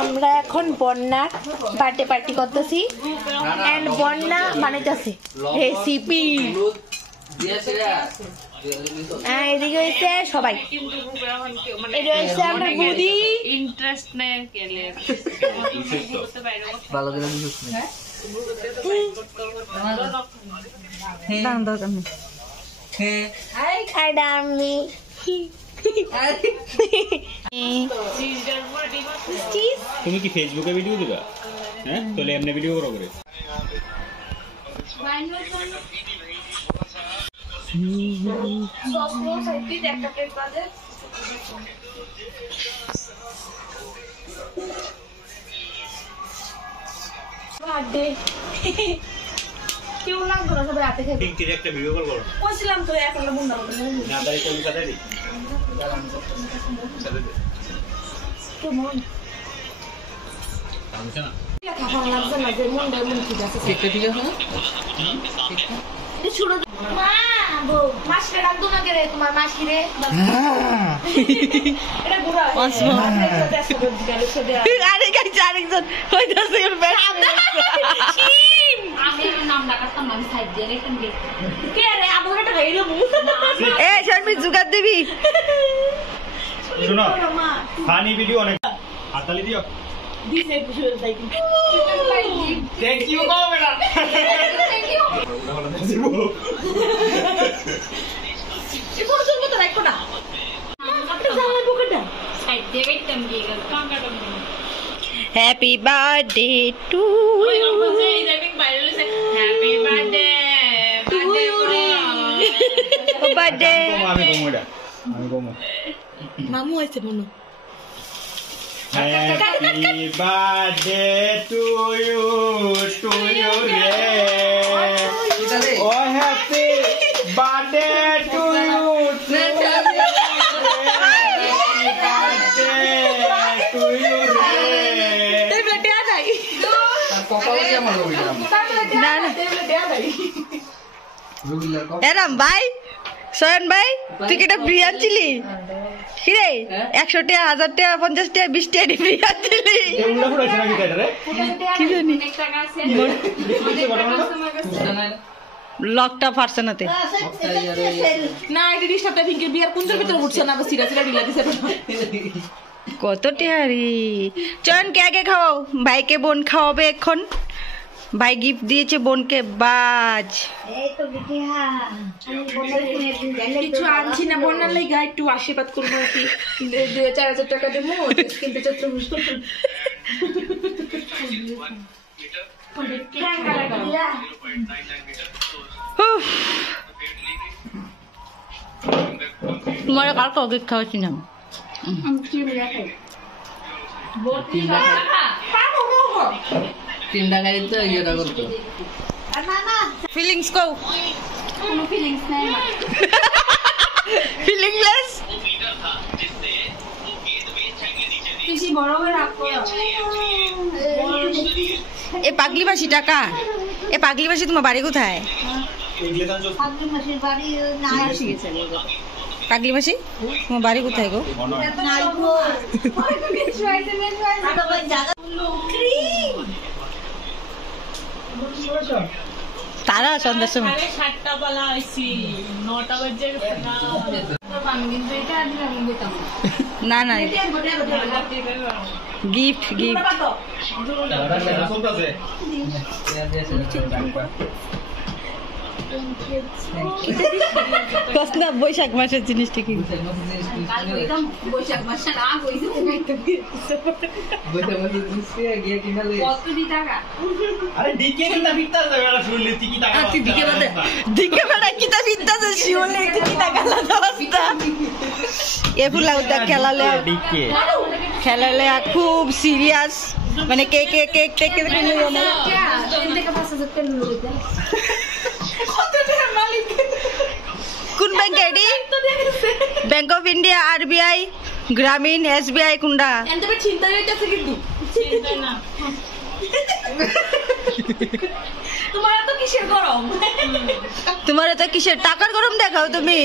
আমরা এখন বন্যার বার্থডে পার্টি করতেছি এন্ড বন্যা বানাইতেছে রেসিপি। এদিকে হয়েছে সবাই, এটা হচ্ছে আমার বুদি ইন্টারেস্ট নেই তুমি কি ফেসবুকে ভিডিও দিবা? হ্যাঁ, তাহলে এমনি ভিডিও করো করে। কেউ লাগতো না, সবাই হাতে খেয়ে ঠিক একটা ভিডিও কল করো। বলছিলাম তো এখন মুন্ডা করতে না তাই কোন কথা দিই কেমন বুঝছ না খাবার লাগছে না যে মুন্ডা মুন্ডা ঠিক আছে কেকটা ঠিক আছে না? এটা ছোট মা গো মাসিরে রাখদো না রে তোমার মাসিরে এটা বুড়া আরে গাইছে আরেকজন হইতাছে ওর ব্যাগ আমি নাম ডাকাতাম আমি সাইড দিয়ে রেখেন গে কে রে আবুটা খাইলো এ শর্মি জুগার দিবি শোনো ফানি ভিডিও অনেক হাতালি দিও দিছে পুরো সাইকেল থ্যাংক ইউ গো বেটা থ্যাংক ইউ এরপর চলবো তো রাখো না আপনি জানলে পোকাটা সাইড দিয়ে একদম গিয়ে গেল কাঙ্গাটা happy birthday to you happy birthday birthday আমি কমোডা আমি কমো মামু আছে মনো হ্যাপি বার্থডে টু ইউ রে ও হ্যাপি বার্থডে টু ইউ এরাম ভাই সয়ন ভাই তুই কি এটা ফ্রি আনছিলি কিরে 100 টাকা 1000 টাকা 50 টাকা 20 টাকা ফ্রি আনছিলি কি জানি লকটা পারছে না তে না এটা ডিস্টার্বটা ফিঙ্কির বিয়ার কুঞ্জের ভিতরে উঠছে না বা সিরা সিরা ঢিলা দিছে কত টিয়ারি চয়ন কে আগে খাওয়াও ভাইকে বোন খাওয়াবে এখন ভাই গিফট দিয়েছে বোনকে বাজ কিছু আনছি না বোনার লেগে একটু আশীর্বাদ করবো কি 4000 টাকা দেবো কিন্তু তোমার কার কাউকে খাওয়াচ্ছি না তিনটা গাড়ি তো ইয়েটা করতো ফিলিংস কও কোনো ফিলিংস নাই ফিলিংলেস কিছু বড় হয়ে রাখো এ পাগলি মাসি টাকা এ পাগলি মাসি তোমার বাড়ি কোথায় পাগলি মাসির বাড়ি না পাগলি মাসি তোমার বাড়ি কোথায় গো তারা সন্ধ্যার সময় 7টা বেলা আইছি 9টা বাজে না না গিফট গিফট কসনা বৈশাখ মাসের জিনিসটা কি বৈশাখ মাসে না আরে ডিকে কিনা বিত্তা যাবে শুনলে কি টাকা দিকে বেড়া কিতা বিদ্যা যে শিওলে কি টাকা লাগাস্তা এ ফুলাউটা খেলালে খুব সিরিয়াস মানে কেক কেক কেক কেক কিনলো না থেকে 5000 টাকা নিলো কোন ব্যাংক এডি ব্যাংক অফ ইন্ডিয়া আরবিআই গ্রামীণ এসবিআই কোনটা এন্ডবে চিন্তা হইতাছে কিন্তু চিন্তা না তোমার তো কিসের গরম টাকার গরম দেখাও তুমি